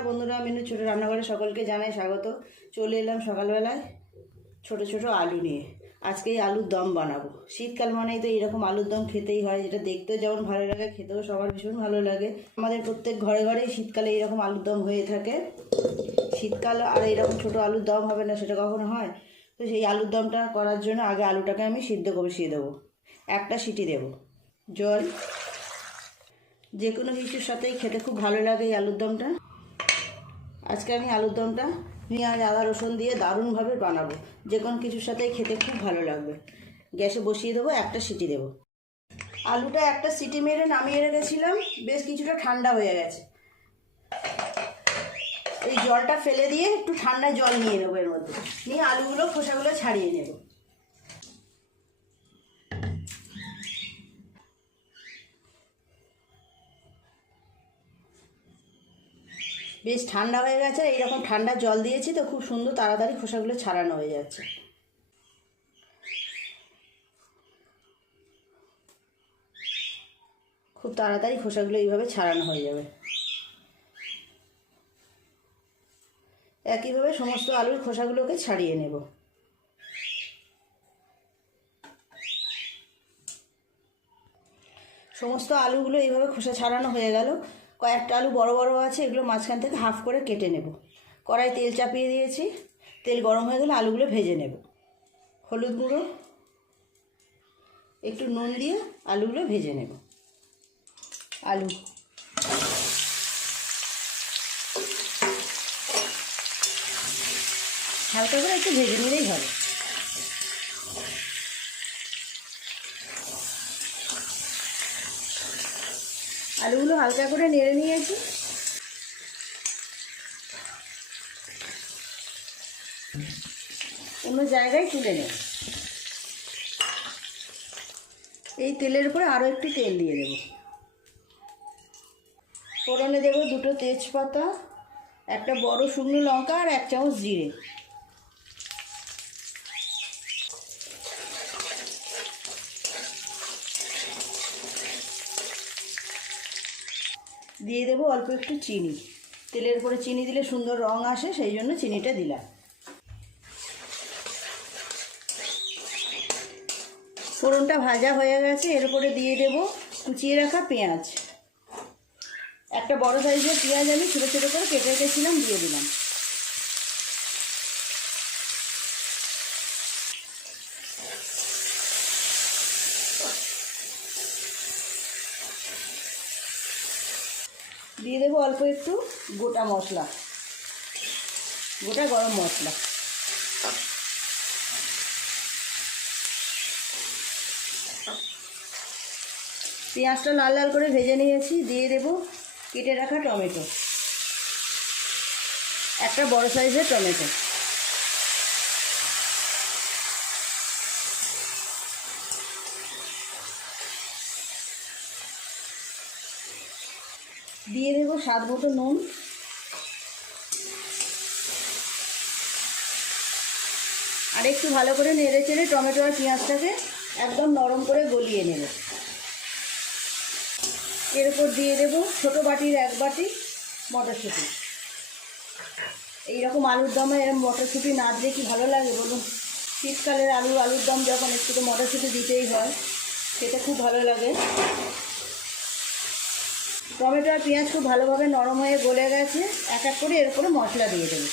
নমস্কার বন্ধুরা মেনু, ছোটো রান্নাঘরে সকলকে জানাই স্বাগত। চলে এলাম সকালবেলায় ছোট ছোট আলু নিয়ে। আজকে এই আলুর দম বানাবো। শীতকাল মানেই তো এরকম আলুর দম খেতেই হয়, যেটা দেখতেও যেমন ভালো লাগে, খেতেও সবার ভীষণ ভালো লাগে। আমাদের প্রত্যেক ঘরে ঘরেই শীতকালে এইরকম আলুর দম হয়ে থাকে। শীতকাল আর এইরকম ছোট আলুর দম হবে না, সেটা কখনো হয়? তো সেই আলুর দমটা করার জন্য আগে আলুটাকে আমি সিদ্ধ বসিয়ে দেবো। একটা সিটি দেবো। জল। যে কোনো কিছুর সাথেই খেতে খুব ভালো লাগে এই আলুর দমটা। আজকে আমি আলুর দমটা, পেঁয়াজ, আদা, রসুন দিয়ে দারুণভাবে বানাবো। যে কোনো কিছুর সাথেই খেতে খুব ভালো লাগবে। গ্যাসে বসিয়ে দেবো, একটা সিটি দেবো। আলুটা একটা সিটি মেরে নামিয়ে রেখেছিলাম, বেশ কিছুটা ঠান্ডা হয়ে গেছে। এই জলটা ফেলে দিয়ে একটু ঠান্ডা জল নিয়ে নেব এর মধ্যে। নিয়ে আলুগুলো খোসাগুলো ছাড়িয়ে নেব। বেশ ঠান্ডা হয়ে গেছে এইরকম ঠান্ডা জল দিয়েছি তো খুব সুন্দর তাড়াতাড়ি খোসাগুলো ছাড়ানো হয়ে যাচ্ছে। খুব তাড়াতাড়ি খোসাগুলো এইভাবে ছাড়ানো হয়ে যাবে। একইভাবে সমস্ত আলুর খোসাগুলোকে ছাড়িয়ে নেব। সমস্ত আলুগুলো এইভাবে খোসা ছাড়ানো হয়ে গেল। কয়েকটা আলু বড় বড় আছে, এগুলো মাঝখান থেকে হাফ করে কেটে নেব। কড়াই তেল চাপিয়ে দিয়েছি, তেল গরম হয়ে গেলে আলুগুলো ভেজে নেব। হলুদ গুঁড়ো, একটু নুন দিয়ে আলুগুলো ভেজে নেব। আলু। হালকা করে একটু ভেজে নিলেই হবে। আলুগুলো হালকা করে নেড়ে নিয়েছি। অন্য জায়গায় তুলে নেব। এই তেলের উপরে আরও একটু তেল দিয়ে দেব। ফোড়নে দেব দুটো তেজপাতা, একটা বড় শুকনো লঙ্কা আর এক চামচ জিরে। দিয়ে দেবো অল্প একটু চিনি। তেলের উপরে চিনি দিলে সুন্দর রং আসে, সেই জন্য চিনিটা দিলাম। ফোড়নটা ভাজা হয়ে গেছে, এর উপরে দিয়ে দেব কুচিয়ে রাখা পেঁয়াজ। একটা বড় সাইজের পেঁয়াজ আমি ছোটো ছোটো করে কেটে রেখেছিলাম, দিয়ে দিলাম। দিয়ে দেবো অল্প একটু গোটা মশলা, গোটা গরম মশলা। পেঁয়াজটা লাল লাল করে ভেজে নিয়েছি, দিয়ে দেব কেটে রাখা টমেটো। একটা বড় সাইজের টমেটো। দিয়ে দেবো স্বাদ মতো নুন। আর একটু ভালো করে নেড়ে চেড়ে টমেটো আর পেঁয়াজটাকে একদম নরম করে গলিয়ে নেব। এর উপর দিয়ে দেবো ছোটো বাটির এক বাটি মটরশুঁটি। এইরকম আলুর দমে এরকম মটরশুঁটি না দিলে কি ভালো লাগে বলুন? শীতকালের আলু আলুর দম যখন একটু তো মটরশুঁটি দিতেই হয় সেটা খুব ভালো লাগে। টমেটো আর পেঁয়াজ খুব ভালোভাবে নরম হয়ে গলে গেছে, এক এক করে এর উপরে মশলা দিয়ে দেবো।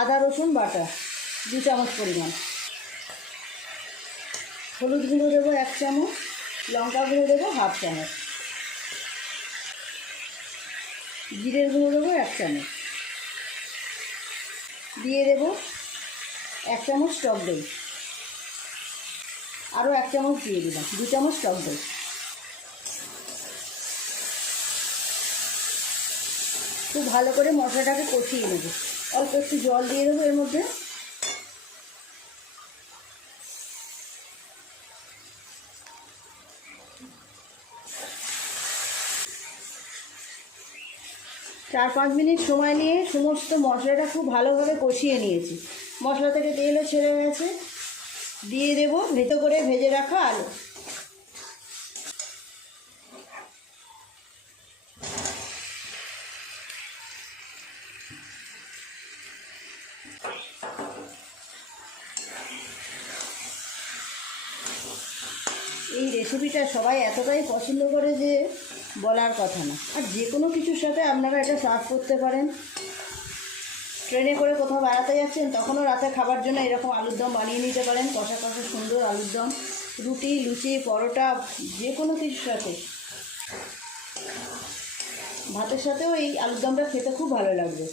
আদা, রসুন, বাটা, দু চামচ পরিমাণ। হলুদ গুঁড়ো দেবো এক চামচ, লঙ্কা গুঁড়ো দেবো হাফ চামচ। জিরের গুঁড়ো দেবো এক চামচ। দিয়ে দেবো এক চামচ টক দই। আরও এক চামচ দিয়ে দিলাম, দু চামচ টক দই। খুব ভালো করে মশলাটাকে কষিয়ে নেব। অল্প একটু জল দিয়ে দেবো এর মধ্যে। চার পাঁচ মিনিট সময় নিয়ে সমস্ত মশলাটা খুব ভালোভাবে কষিয়ে নিয়েছি। মশলা থেকে তেলও ছেড়ে গেছে। দিয়ে দেবো ভেতো করে ভেজে রাখা আলু। এই রেসিপিটা সবাই এতটাই পছন্দ করে যে বলার কথা না। আর যে কোনো কিছুর সাথে আপনারা এটা সার্ভ করতে পারেন। ট্রেনে করে কোথাও বেড়াতে যাচ্ছেন, তখনও রাতে খাবার জন্য এরকম আলুর দম বানিয়ে নিতে পারেন। কষা কষা সুন্দর আলুর দম, রুটি, লুচি, পরোটা, যে কোনো কিছুর সাথে। ভাতের সাথেও এই আলুর দমটা খেতে খুব ভালো লাগবে।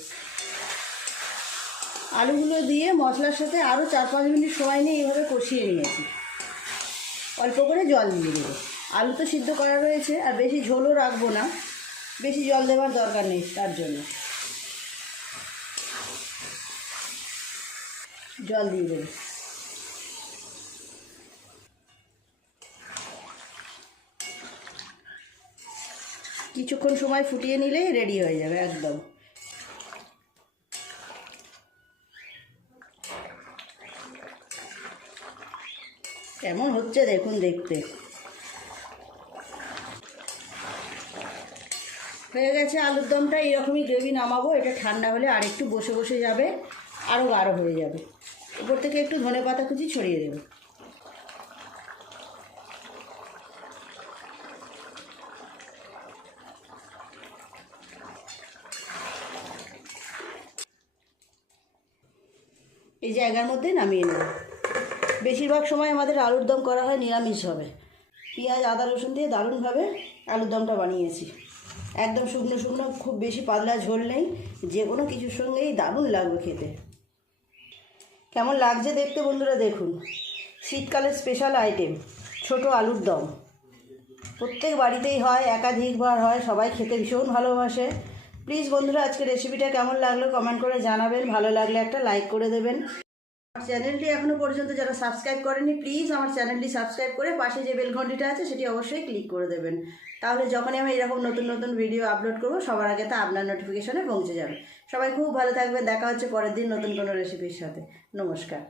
আলুগুলো দিয়ে মশলার সাথে আরও চার পাঁচ মিনিট সময় নিয়ে এইভাবে কষিয়ে নিয়েছি। অল্প করে জল দিয়ে দেবো। আলু তো সিদ্ধ করা রয়েছে, আর বেশি ঝোলও রাখব না। বেশি জল দেওয়ার দরকার নেই তার জন্য। জল দিয়ে দেবো। কিছুক্ষণ সময় ফুটিয়ে নিলেই রেডি হয়ে যাবে একদম। কেমন হচ্ছে দেখুন দেখতে। হয়ে গেছে, আলুর দমটা এইরকমই গ্রেভি নামাবো, এটা ঠান্ডা হলে আর একটু বসে বসে যাবে আরও গাঢ় হয়ে যাবে। উপর থেকে একটু ধনে পাতা কুচি ছড়িয়ে দেবো। এই জায়গার মধ্যে নামিয়ে নেব। বেশিরভাগ সময় আমাদের আলুর দম করা হয় নিরামিষ হবে পেঁয়াজ, আদা, রসুন দিয়ে দারুণভাবে আলুর দমটা বানিয়েছি। একদম শুকনো শুকনো, খুব বেশি পাতলা ঝোল নেই, যে কোনো কিছুর সঙ্গেই দারুণ লাগবে খেতে। কেমন লাগছে দেখতে বন্ধুরা দেখুন। শীতকালের স্পেশাল আইটেম ছোট আলুর দম। প্রত্যেক বাড়িতেই হয় একাধিকবার হয়, সবাই খেতে ভীষণ ভালোবাসে। প্লিজ বন্ধুরা আজকে রেসিপিটা কেমন লাগল? কমেন্ট করে জানাবেন। ভালো লাগলে একটা লাইক করে দেবেন। আমার চ্যানেলটি এখনও পর্যন্ত যারা সাবস্ক্রাইব করেনি প্লিজ আমার চ্যানেলটি সাবস্ক্রাইব করে পাশে যে বেল ঘন্টিটা আছে সেটি অবশ্যই ক্লিক করে দেবেন। তাহলে যখনই আমি এরকম নতুন নতুন ভিডিও আপলোড করব, সবার আগে তা আপনার নোটিফিকেশনে পৌঁছে যাবে। সবাই খুব ভালো থাকবে দেখা হচ্ছে পরের দিন নতুন কোনো রেসিপির সাথে। নমস্কার।